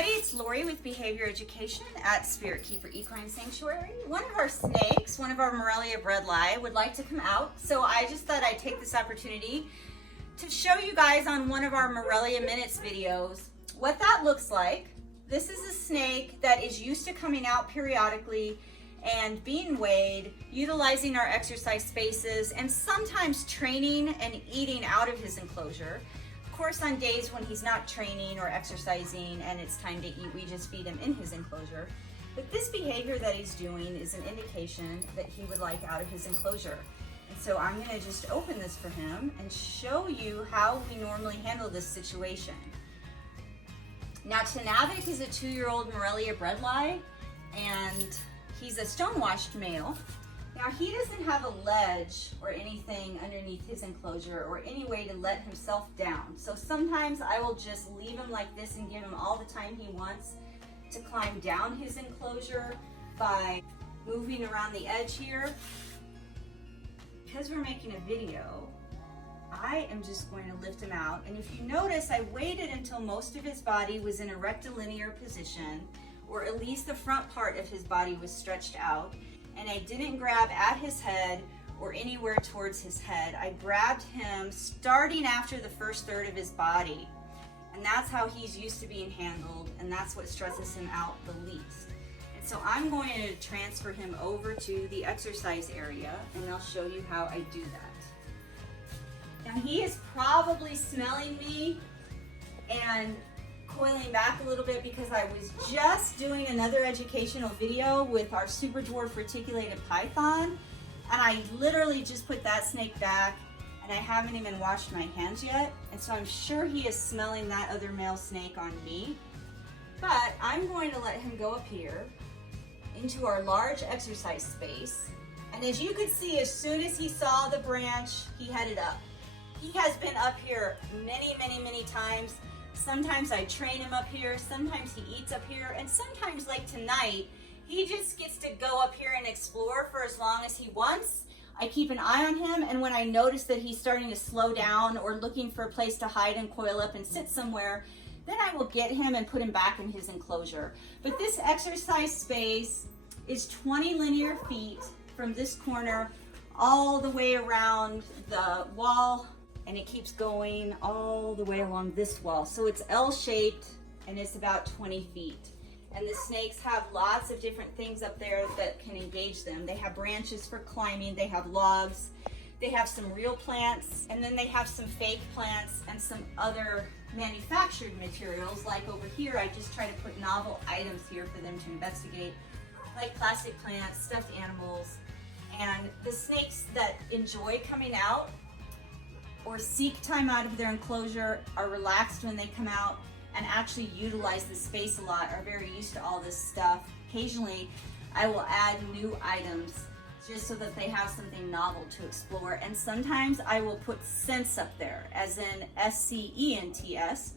everybody, it's Lori with Behavior Education at Spirit Keeper Equine Sanctuary. One of our snakes, one of our Morelia Bredls, would like to come out, so I just thought I'd take this opportunity to show you guys on one of our Morelia Minutes videos what that looks like. This is a snake that is used to coming out periodically and being weighed, utilizing our exercise spaces, and sometimes training and eating out of his enclosure. Of course, on days when he's not training or exercising and it's time to eat, we just feed him in his enclosure. But this behavior that he's doing is an indication that he would like out of his enclosure. And so I'm gonna just open this for him and show you how we normally handle this situation. Now, Tenavik is a 2-year-old Morelia Bredls, and he's a stonewashed male. Now, he doesn't have a ledge or anything underneath his enclosure or any way to let himself down. So sometimes I will just leave him like this and give him all the time he wants to climb down his enclosure by moving around the edge here. Because we're making a video, I am just going to lift him out. And if you notice, I waited until most of his body was in a rectilinear position, or at least the front part of his body was stretched out. And I didn't grab at his head or anywhere towards his head. I grabbed him starting after the first third of his body. And that's how he's used to being handled, and that's what stresses him out the least. And so I'm going to transfer him over to the exercise area, and I'll show you how I do that. Now, he is probably smelling me and coiling back a little bit because I was just doing another educational video with our super dwarf reticulated python, and I literally just put that snake back, and I haven't even washed my hands yet, and so I'm sure he is smelling that other male snake on me. But I'm going to let him go up here into our large exercise space, and as you could see, as soon as he saw the branch, he headed up. He has been up here many times. Sometimes I train him up here, sometimes he eats up here, and sometimes, like tonight, he just gets to go up here and explore for as long as he wants. I keep an eye on him, and when I notice that he's starting to slow down or looking for a place to hide and coil up and sit somewhere, then I will get him and put him back in his enclosure. But this exercise space is 20 linear feet from this corner all the way around the wall, and it keeps going all the way along this wall. So it's L-shaped, and it's about 20 feet. And the snakes have lots of different things up there that can engage them. They have branches for climbing, they have logs, they have some real plants, and then they have some fake plants and some other manufactured materials. Like over here, I just try to put novel items here for them to investigate, like plastic plants, stuffed animals. And the snakes that enjoy coming out or seek time out of their enclosure, are relaxed when they come out, and actually utilize the space a lot, are very used to all this stuff. Occasionally, I will add new items just so that they have something novel to explore. And sometimes I will put scents up there, as in S-C-E-N-T-S.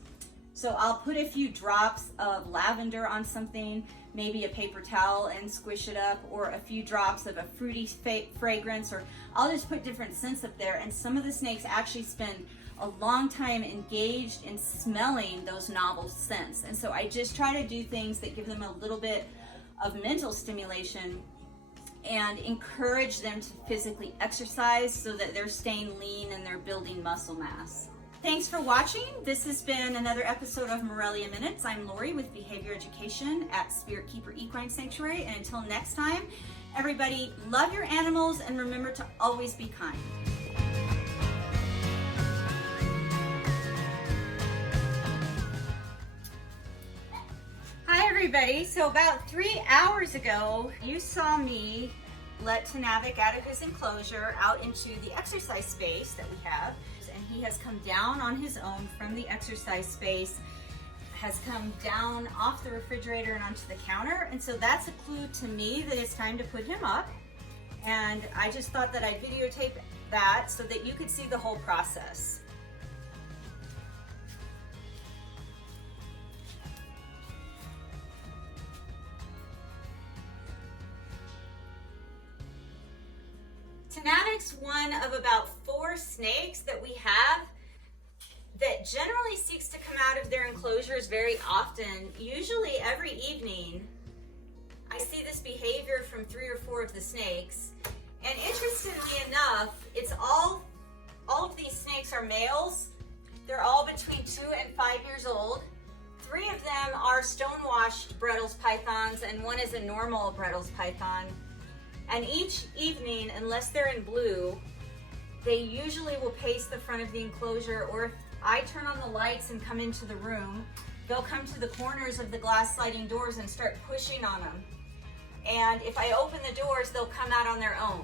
So I'll put a few drops of lavender on something, maybe a paper towel, and squish it up, or a few drops of a fruity fragrance, or I'll just put different scents up there. And some of the snakes actually spend a long time engaged in smelling those novel scents. And so I just try to do things that give them a little bit of mental stimulation and encourage them to physically exercise so that they're staying lean and they're building muscle mass. Thanks for watching. This has been another episode of Morelia Minutes. I'm Lori with Behavior Education at Spirit Keeper Equine Sanctuary. And until next time, everybody, love your animals and remember to always be kind. Hi everybody. So about 3 hours ago, you saw me let Tenavik out of his enclosure out into the exercise space that we have. And he has come down on his own from the exercise space, has come down off the refrigerator and onto the counter. And so that's a clue to me that it's time to put him up. And I just thought that I'd videotape that so that you could see the whole process. Tenavik's one of about 4 snakes that we have that generally seeks to come out of their enclosures very often, usually every evening. I see this behavior from 3 or 4 of the snakes. And interestingly enough, it's all of these snakes are males. They're all between 2 and 5 years old. 3 of them are stonewashed Bredls Pythons, and 1 is a normal Bredls Python. And each evening, unless they're in blue, they usually will pace the front of the enclosure, or if I turn on the lights and come into the room, they'll come to the corners of the glass sliding doors and start pushing on them. And if I open the doors, they'll come out on their own.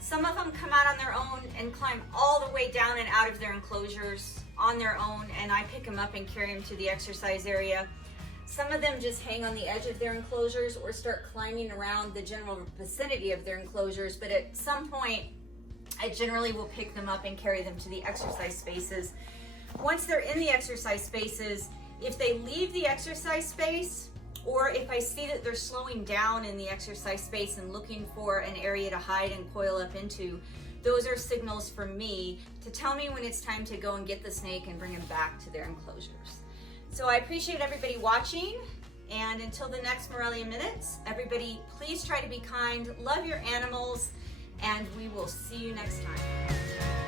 Some of them come out on their own and climb all the way down and out of their enclosures on their own, and I pick them up and carry them to the exercise area. Some of them just hang on the edge of their enclosures or start climbing around the general vicinity of their enclosures, but at some point, I generally will pick them up and carry them to the exercise spaces. Once they're in the exercise spaces, if they leave the exercise space, or if I see that they're slowing down in the exercise space and looking for an area to hide and coil up into, those are signals for me to tell me when it's time to go and get the snake and bring them back to their enclosures. So I appreciate everybody watching, and until the next Morelia Minutes, everybody please try to be kind, love your animals, and we will see you next time.